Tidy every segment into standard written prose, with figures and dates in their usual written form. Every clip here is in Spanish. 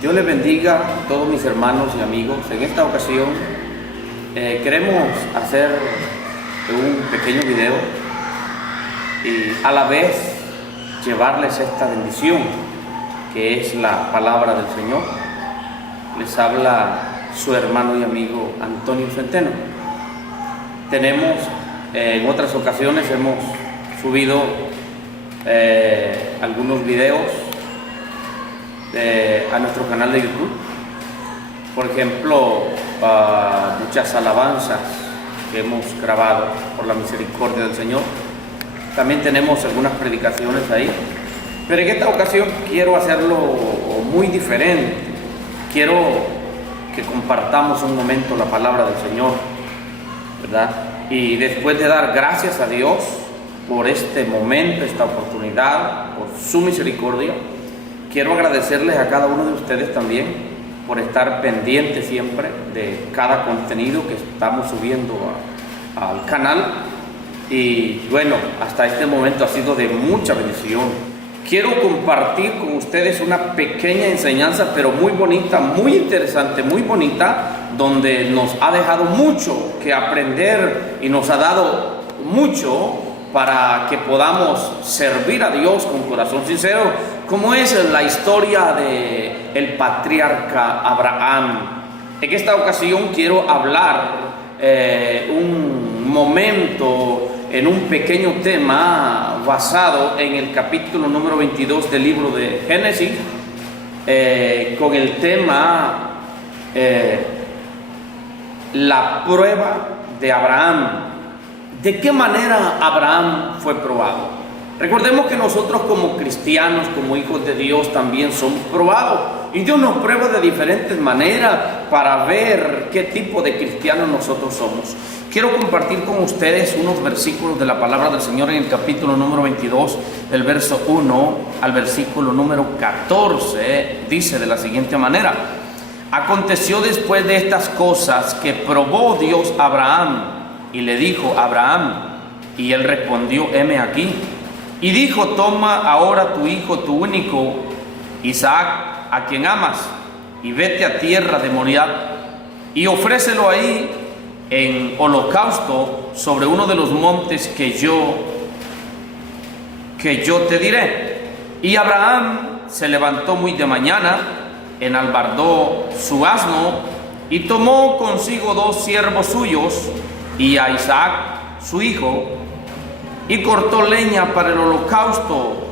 Dios les bendiga a todos mis hermanos y amigos. En esta ocasión queremos hacer un pequeño video y a la vez llevarles esta bendición que es la palabra del Señor. Les habla su hermano y amigo Antonio Centeno. Tenemos en otras ocasiones hemos subido algunos videos a nuestro canal de YouTube. Por ejemplo, muchas alabanzas que hemos grabado por la misericordia del Señor. También tenemos algunas predicaciones ahí, pero en esta ocasión quiero hacerlo muy diferente. Quiero que compartamos un momento la palabra del Señor, ¿verdad? Y después de dar gracias a Dios por este momento, esta oportunidad, por su misericordia, quiero agradecerles a cada uno de ustedes también por estar pendientes siempre de cada contenido que estamos subiendo al canal. Y bueno, hasta este momento ha sido de mucha bendición. Quiero compartir con ustedes una pequeña enseñanza, pero muy bonita, muy interesante, muy bonita, donde nos ha dejado mucho que aprender y nos ha dado mucho para que podamos servir a Dios con corazón sincero, como es la historia del patriarca Abraham. En esta ocasión quiero hablar un momento en un pequeño tema basado en el capítulo número 22 del libro de Génesis, con el tema la prueba de Abraham. ¿De qué manera Abraham fue probado? Recordemos que nosotros como cristianos, como hijos de Dios, también somos probados. Y Dios nos prueba de diferentes maneras para ver qué tipo de cristianos nosotros somos. Quiero compartir con ustedes unos versículos de la palabra del Señor en el capítulo número 22, del verso 1 al versículo número 14. Dice de la siguiente manera: Aconteció después de estas cosas que probó Dios a Abraham y le dijo: Abraham. Y él respondió: heme aquí. Y dijo: toma ahora tu hijo, tu único, Isaac, a quien amas, y vete a tierra de Moriah, y ofrécelo ahí en holocausto sobre uno de los montes que yo te diré. Y Abraham se levantó muy de mañana, enalbardó su asno, y tomó consigo 2 siervos suyos, y a Isaac su hijo, y cortó leña para el holocausto,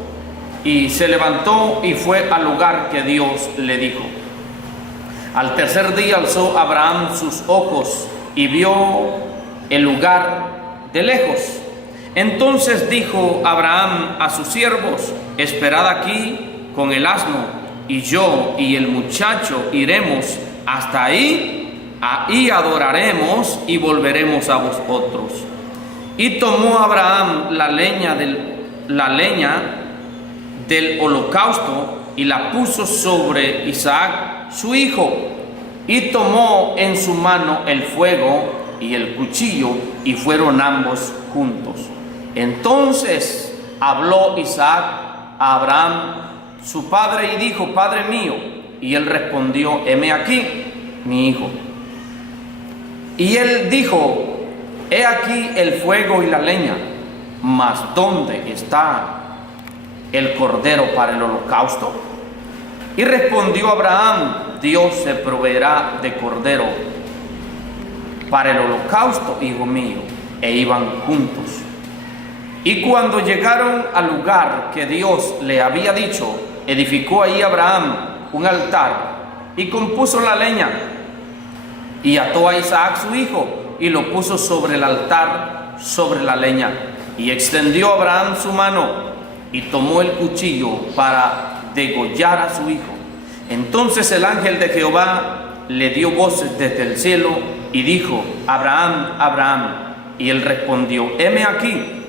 y se levantó y fue al lugar que Dios le dijo. Al tercer día alzó Abraham sus ojos y vio el lugar de lejos. Entonces dijo Abraham a sus siervos: esperad aquí con el asno, y yo y el muchacho iremos hasta ahí, ahí adoraremos y volveremos a vosotros. Y tomó Abraham la leña del holocausto y la puso sobre Isaac su hijo, y tomó en su mano el fuego y el cuchillo, y fueron ambos juntos. Entonces habló Isaac a Abraham su padre y dijo: Padre mío. Y él respondió: heme aquí, mi hijo. Y él dijo: he aquí el fuego y la leña, mas ¿dónde está el cordero para el holocausto? Y respondió Abraham: Dios se proveerá de cordero para el holocausto, hijo mío. E iban juntos. Y cuando llegaron al lugar que Dios le había dicho, edificó ahí Abraham un altar y compuso la leña, y ató a Isaac su hijo y lo puso sobre el altar, sobre la leña. Y extendió Abraham su mano y tomó el cuchillo para degollar a su hijo. Entonces el ángel de Jehová le dio voces desde el cielo y dijo: Abraham, Abraham. Y él respondió: heme aquí.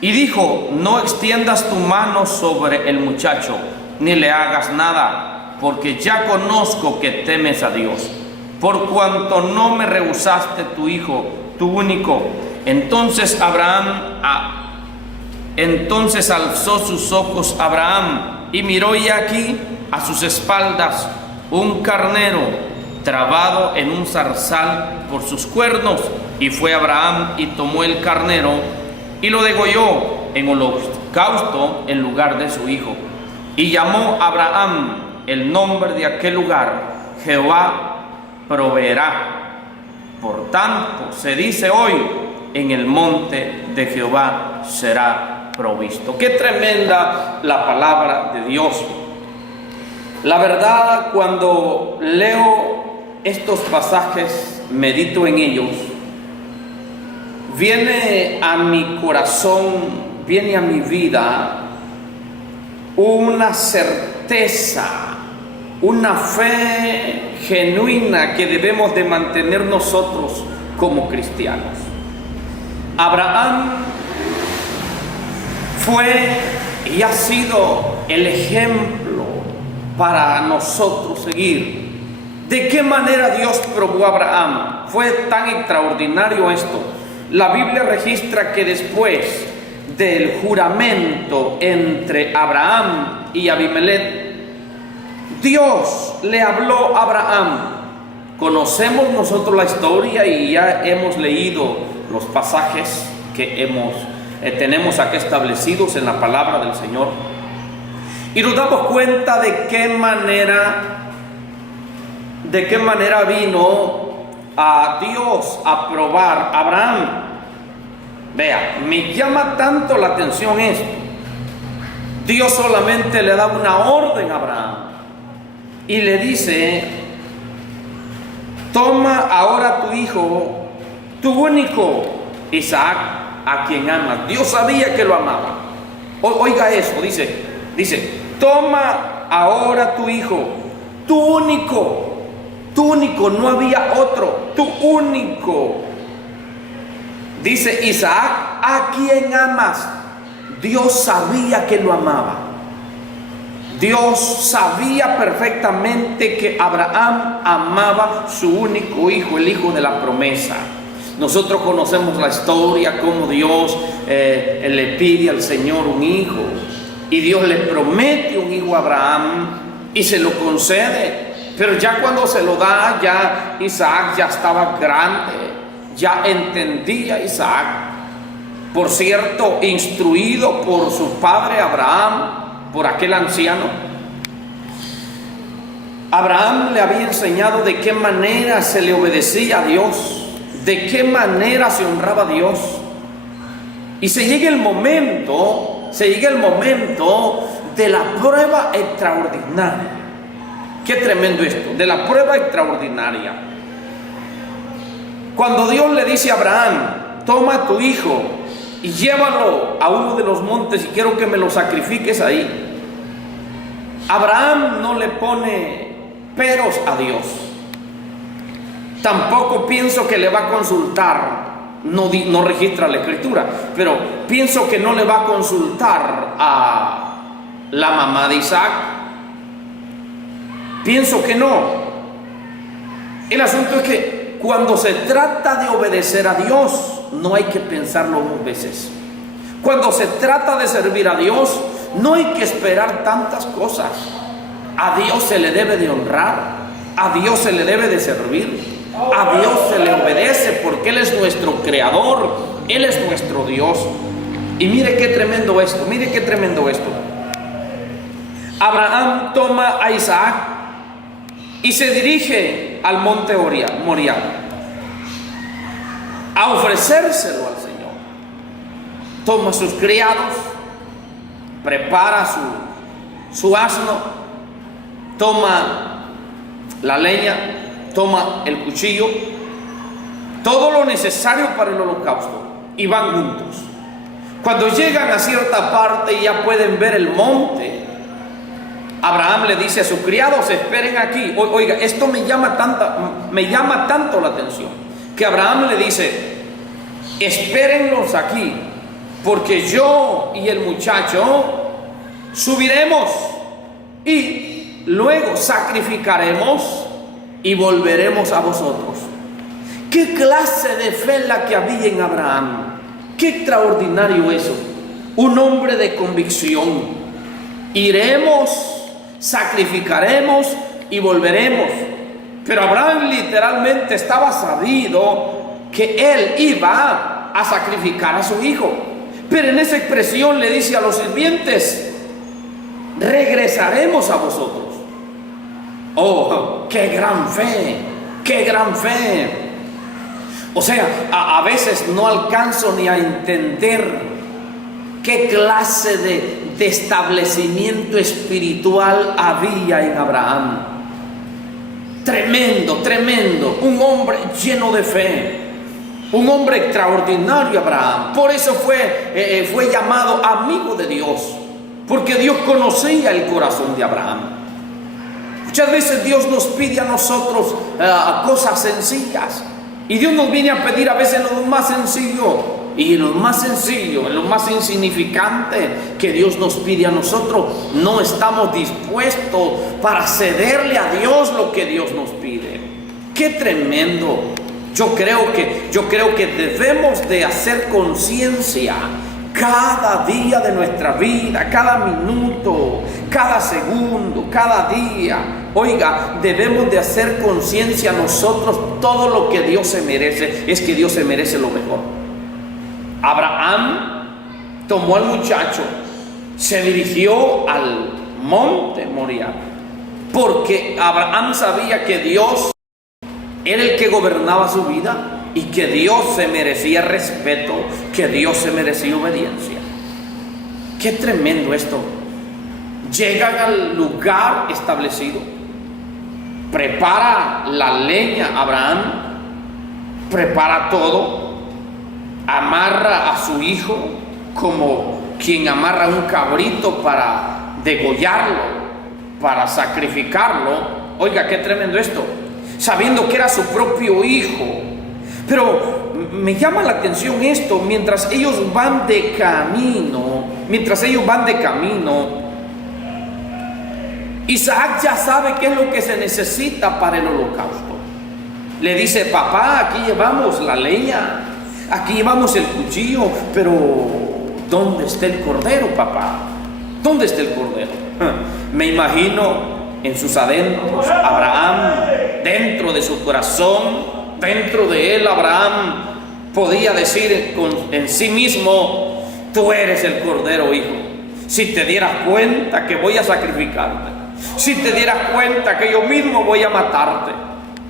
Y dijo: no extiendas tu mano sobre el muchacho, ni le hagas nada, porque ya conozco que temes a Dios, por cuanto no me rehusaste tu hijo, tu único. Entonces alzó sus ojos Abraham y miró, y aquí a sus espaldas un carnero trabado en un zarzal por sus cuernos. Y fue Abraham y tomó el carnero y lo degolló en holocausto en lugar de su hijo. Y llamó Abraham el nombre de aquel lugar: Jehová proveerá. Por tanto, se dice hoy: en el monte de Jehová será provisto. Qué tremenda la palabra de Dios. La verdad, cuando leo estos pasajes, medito en ellos, viene a mi corazón, viene a mi vida una certeza, una fe genuina que debemos de mantener nosotros como cristianos. Abraham fue y ha sido el ejemplo para nosotros seguir. ¿De qué manera Dios probó a Abraham? Fue tan extraordinario esto. La Biblia registra que después del juramento entre Abraham y Abimelech, Dios le habló a Abraham. Conocemos nosotros la historia y ya hemos leído los pasajes que tenemos aquí establecidos en la palabra del Señor, y nos damos cuenta de qué manera vino a Dios a probar a Abraham. Vea, me llama tanto la atención esto. Dios solamente le da una orden a Abraham y le dice: toma ahora tu hijo, tu único Isaac, a quien amas. Dios sabía que lo amaba. Oiga eso, dice, toma ahora tu hijo, tu único, no había otro, tu único. Dice: Isaac, a quien amas. Dios sabía que lo amaba. Dios sabía perfectamente que Abraham amaba su único hijo, el hijo de la promesa. Nosotros conocemos la historia, cómo Dios le pide al Señor un hijo, y Dios le promete un hijo a Abraham y se lo concede. Pero ya cuando se lo da, ya Isaac ya estaba grande, ya entendía Isaac, por cierto, instruido por su padre Abraham, por aquel anciano. Abraham le había enseñado de qué manera se le obedecía a Dios, de qué manera se honraba a Dios. Y se llega el momento de la prueba extraordinaria. Qué tremendo esto, de la prueba extraordinaria. Cuando Dios le dice a Abraham: toma a tu hijo y llévalo a uno de los montes y quiero que me lo sacrifiques ahí. Abraham no le pone peros a Dios. Tampoco pienso que le va a consultar, no registra la escritura, pero pienso que no le va a consultar a la mamá de Isaac. Pienso que no. El asunto es que cuando se trata de obedecer a Dios, no hay que pensarlo 2 veces. Cuando se trata de servir a Dios, no hay que esperar tantas cosas. A Dios se le debe de honrar, a Dios se le debe de servir, a Dios se le obedece porque Él es nuestro creador, Él es nuestro Dios. Y mire qué tremendo esto, Abraham toma a Isaac y se dirige al monte Moriah a ofrecérselo al Señor. Toma sus criados, prepara su asno, toma la leña, toma el cuchillo, todo lo necesario para el holocausto, y van juntos. Cuando llegan a cierta parte y ya pueden ver el monte, Abraham le dice a sus criados: esperen aquí. Oiga, esto me llama tanto la atención, que Abraham le dice: espérenlos aquí, porque yo y el muchacho subiremos y luego sacrificaremos y volveremos a vosotros. ¿Qué clase de fe la que había en Abraham? Qué extraordinario eso. Un hombre de convicción. Iremos, sacrificaremos y volveremos. Pero Abraham literalmente estaba sabido que él iba a sacrificar a su hijo. Pero en esa expresión le dice a los sirvientes: regresaremos a vosotros. Oh, qué gran fe, qué gran fe. O sea, a veces no alcanzo ni a entender qué clase de establecimiento espiritual había en Abraham. Tremendo, tremendo, un hombre lleno de fe, un hombre extraordinario Abraham. Por eso fue llamado amigo de Dios, porque Dios conocía el corazón de Abraham. Muchas veces Dios nos pide a nosotros cosas sencillas, y Dios nos viene a pedir a veces lo más sencillo, y en lo más sencillo, en lo más insignificante que Dios nos pide a nosotros, no estamos dispuestos para cederle a Dios lo que Dios nos pide. ¡Qué tremendo! Yo creo que debemos de hacer conciencia cada día de nuestra vida, cada minuto, cada segundo, cada día. Oiga, debemos de hacer conciencia nosotros todo lo que Dios se merece. Es que Dios se merece lo mejor. Abraham tomó al muchacho, se dirigió al monte Moriah, porque Abraham sabía que Dios era el que gobernaba su vida y que Dios se merecía respeto, que Dios se merecía obediencia. Qué tremendo esto. Llegan al lugar establecido, prepara la leña Abraham, prepara todo, amarra a su hijo como quien amarra un cabrito para degollarlo, para sacrificarlo. Oiga, qué tremendo esto, sabiendo que era su propio hijo. Pero me llama la atención esto: mientras ellos van de camino, Isaac ya sabe qué es lo que se necesita para el holocausto. Le dice: papá, aquí llevamos la leña, aquí llevamos el cuchillo, pero ¿dónde está el cordero, papá? ¿Dónde está el cordero? Me imagino en sus adentros, Abraham, dentro de su corazón, dentro de él, Abraham podía decir en sí mismo: tú eres el cordero, hijo. Si te dieras cuenta que voy a sacrificarte, si te dieras cuenta que yo mismo voy a matarte.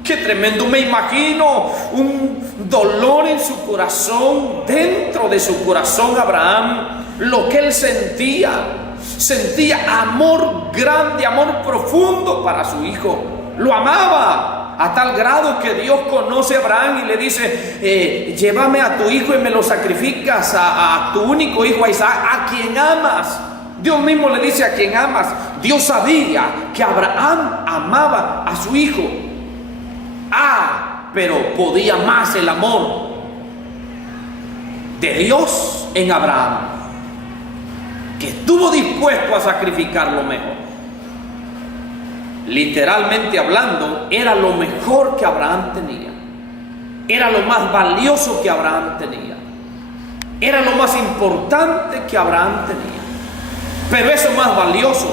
Qué tremendo. Me imagino un dolor en su corazón, dentro de su corazón, Abraham, lo que él sentía amor grande, amor profundo para su hijo. Lo amaba a tal grado que Dios conoce a Abraham y le dice: llévame a tu hijo y me lo sacrificas, a tu único hijo, a Isaac, a quien amas. Dios mismo le dice: a quien amas. Dios sabía que Abraham amaba a su hijo. Pero podía más el amor de Dios en Abraham, que estuvo dispuesto a sacrificar lo mejor. Literalmente hablando, era lo mejor que Abraham tenía, era lo más valioso que Abraham tenía, era lo más importante que Abraham tenía. Pero eso más valioso,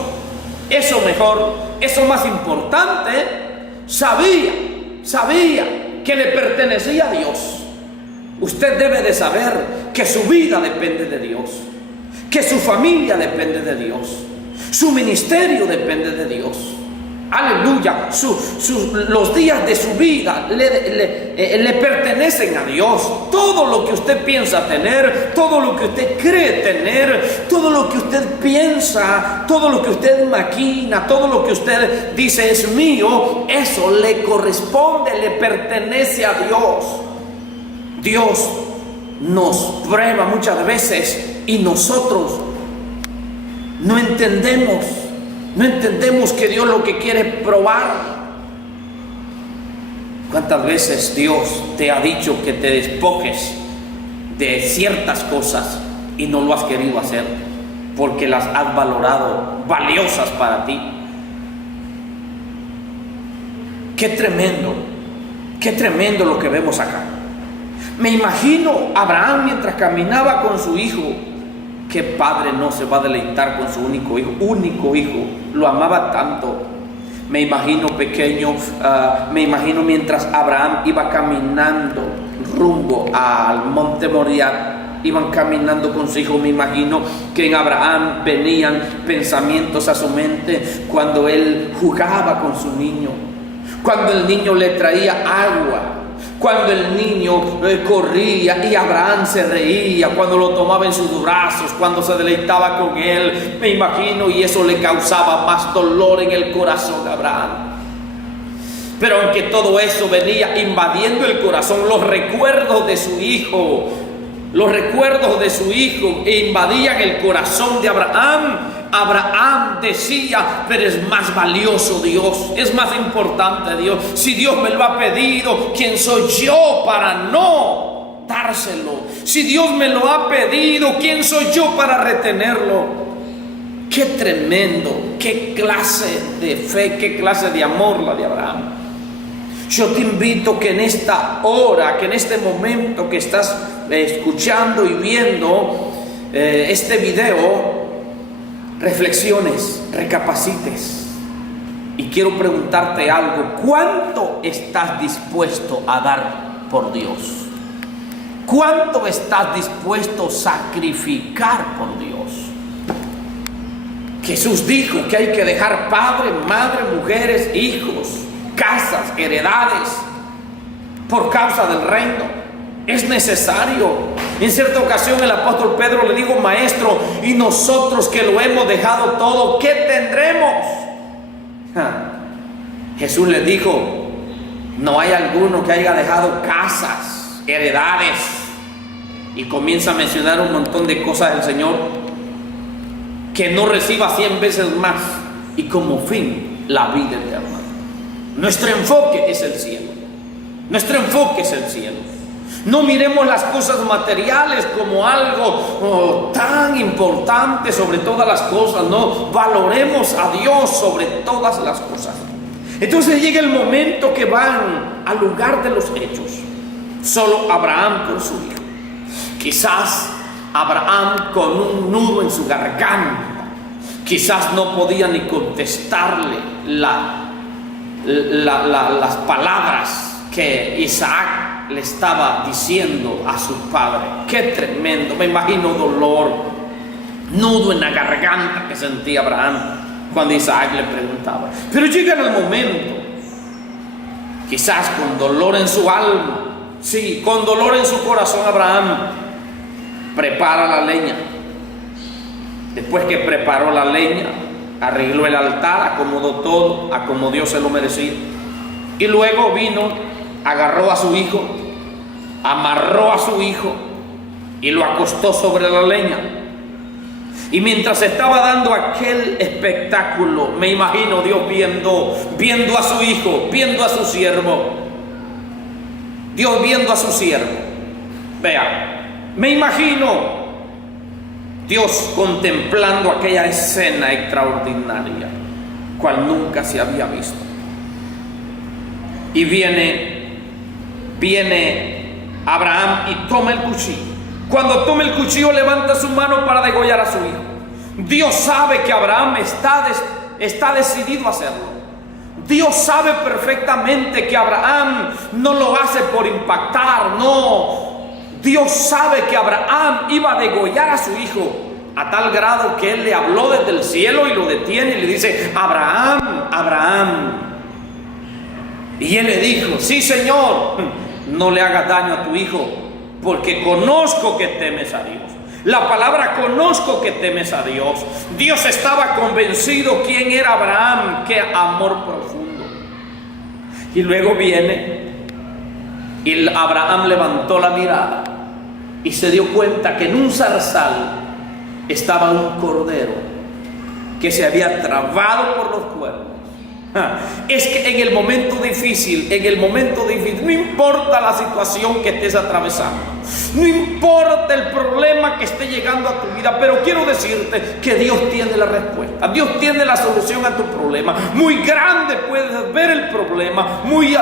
eso mejor, eso más importante, sabía que le pertenecía a Dios. Usted debe de saber que su vida depende de Dios, que su familia depende de Dios, su ministerio depende de Dios. Aleluya. Los días de su vida le pertenecen a Dios. Todo lo que usted piensa tener, todo lo que usted cree tener, todo lo que usted piensa, todo lo que usted maquina, todo lo que usted dice es mío, eso le corresponde, le pertenece a Dios. Dios nos prueba muchas veces y nosotros no entendemos que Dios lo que quiere es probar. ¿Cuántas veces Dios te ha dicho que te despojes de ciertas cosas y no lo has querido hacer porque las has valorado valiosas para ti? Qué tremendo lo que vemos acá. Me imagino a Abraham mientras caminaba con su hijo. ¿Qué padre no se va a deleitar con su único hijo? Lo amaba tanto. Me imagino pequeño, me imagino mientras Abraham iba caminando rumbo al monte Moriah, iban caminando con su hijo. Me imagino que en Abraham venían pensamientos a su mente cuando él jugaba con su niño, cuando el niño le traía agua, cuando el niño corría y Abraham se reía, cuando lo tomaba en sus brazos, cuando se deleitaba con él. Me imagino, y eso le causaba más dolor en el corazón de Abraham. Pero aunque todo eso venía invadiendo el corazón, los recuerdos de su hijo invadían el corazón de Abraham. Abraham decía: pero es más valioso Dios, es más importante Dios. Si Dios me lo ha pedido, ¿quién soy yo para no dárselo? Si Dios me lo ha pedido, ¿quién soy yo para retenerlo? Qué tremendo, qué clase de fe, qué clase de amor la de Abraham. Yo te invito que en esta hora, que en este momento que estás escuchando y viendo este video, reflexiones, recapacites. Y quiero preguntarte algo: ¿cuánto estás dispuesto a dar por Dios? ¿Cuánto estás dispuesto a sacrificar por Dios? Jesús dijo que hay que dejar padre, madre, mujeres, hijos, casas, heredades, por causa del reino. Es necesario. En cierta ocasión el apóstol Pedro le dijo: maestro, y nosotros que lo hemos dejado todo, ¿qué tendremos? Jesús le dijo: no hay alguno que haya dejado casas, heredades, y comienza a mencionar un montón de cosas del Señor, que no reciba 100 veces más, y como fin la vida eterna. Nuestro enfoque es el cielo. Nuestro enfoque es el cielo. No miremos las cosas materiales como algo tan importante sobre todas las cosas. No, valoremos a Dios sobre todas las cosas. Entonces llega el momento que van al lugar de los hechos. Solo Abraham con su hijo. Quizás Abraham con un nudo en su garganta. Quizás no podía ni contestarle las palabras que Isaac le estaba diciendo a su padre. Qué tremendo. Me imagino dolor, nudo en la garganta que sentía Abraham cuando Isaac le preguntaba. Pero llega el momento, quizás con dolor en su alma, sí, con dolor en su corazón, Abraham prepara la leña. Después que preparó la leña, arregló el altar, acomodó todo, a como Dios se lo merecía. Y luego vino, agarró a su hijo, amarró a su hijo y lo acostó sobre la leña. Y mientras estaba dando aquel espectáculo, me imagino Dios viendo a su hijo, viendo a su siervo. Dios viendo a su siervo. Vean, me imagino Dios contemplando aquella escena extraordinaria, cual nunca se había visto. Y viene Abraham y toma el cuchillo. Cuando toma el cuchillo, levanta su mano para degollar a su hijo. Dios sabe que Abraham está decidido a hacerlo. Dios sabe perfectamente que Abraham no lo hace por impactar, no. Dios sabe que Abraham iba a degollar a su hijo, a tal grado que él le habló desde el cielo y lo detiene y le dice: Abraham, Abraham. Y él le dijo: sí, Señor, no le hagas daño a tu hijo, porque conozco que temes a Dios. La palabra conozco que temes a Dios. Dios estaba convencido quién era Abraham, qué amor profundo. Y luego viene y Abraham levantó la mirada y se dio cuenta que en un zarzal estaba un cordero que se había trabado por los cuernos. Es que en el momento difícil, no importa la situación que estés atravesando, no importa el problema que esté llegando a tu vida, pero quiero decirte que Dios tiene la respuesta, Dios tiene la solución a tu problema. Muy grande puedes ver el problema, muy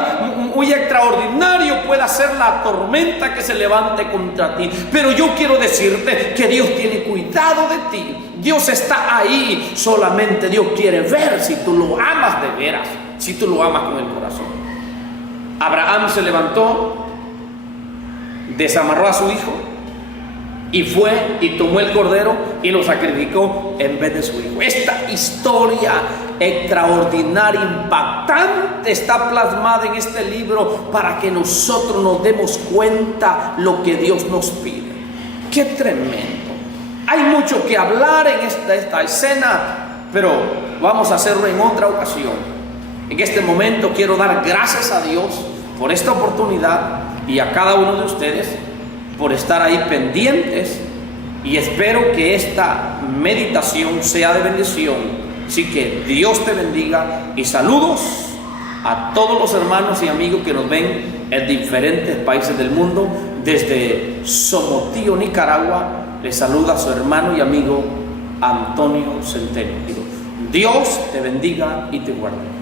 extraordinario puede ser la tormenta que se levante contra ti, pero yo quiero decirte que Dios tiene cuidado de ti. Dios está ahí, solamente Dios quiere ver si tú lo amas de veras, si tú lo amas con el corazón. Abraham se levantó, desamarró a su hijo y fue y tomó el cordero y lo sacrificó en vez de su hijo. Esta historia extraordinaria, impactante, está plasmada en este libro para que nosotros nos demos cuenta lo que Dios nos pide. ¡Qué tremendo! Hay mucho que hablar en esta escena, pero vamos a hacerlo en otra ocasión. En este momento quiero dar gracias a Dios por esta oportunidad y a cada uno de ustedes por estar ahí pendientes, y espero que esta meditación sea de bendición. Así que Dios te bendiga y saludos a todos los hermanos y amigos que nos ven en diferentes países del mundo. Desde Somotillo, Nicaragua, les saluda su hermano y amigo Antonio Centeno. Dios te bendiga y te guarde.